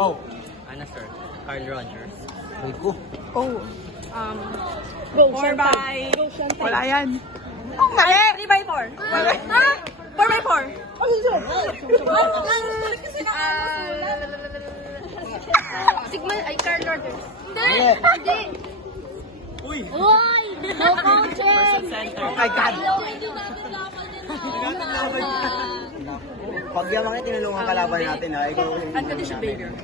Ikaw. Ano sir? Carl Rogers. Wait ko. Oh. Go, 4 by... Wala yan. Mali! 3 by 4. Ha? 4 by 4. Sigma, ay, Carl Rogers. Mali. Hindi. Uy! Uy! No coaching! Oh my God! Pag yung mga tinulungan kalaban natin ha, ikaw yung Unconditioned behavior.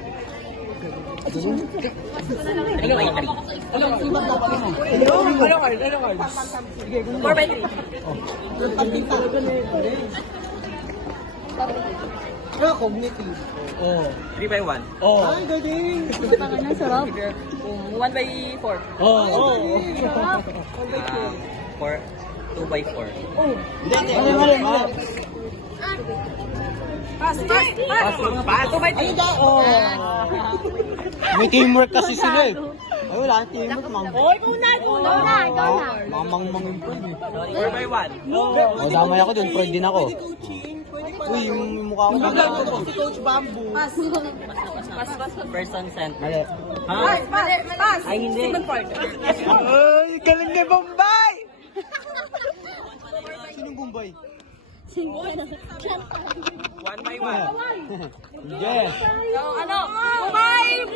3 by 3. Ano card? 4 by 3. Cognitive. Oh. 3 by 1. Oh. Ay, galing! 1 by 4. Oh. 2 by 4. Hindi. Mali. Pass. 2 by 3. Oh. May teamwork kasi sila eh. Ay, wala ang teamwork, mang. Ikaw na. Mamang improve eh. 4 by 1. Oh, damay ako dun, Freud din ako. Uy, yung mukha ko lang. Coach Bamboo. Pass. Person center. Mali. Pass. Ay, hindi. Sigmund Freud. Ay, galing ni Bombay! Sinong Bombay? 1 by 1. Yes. So, ano? 5!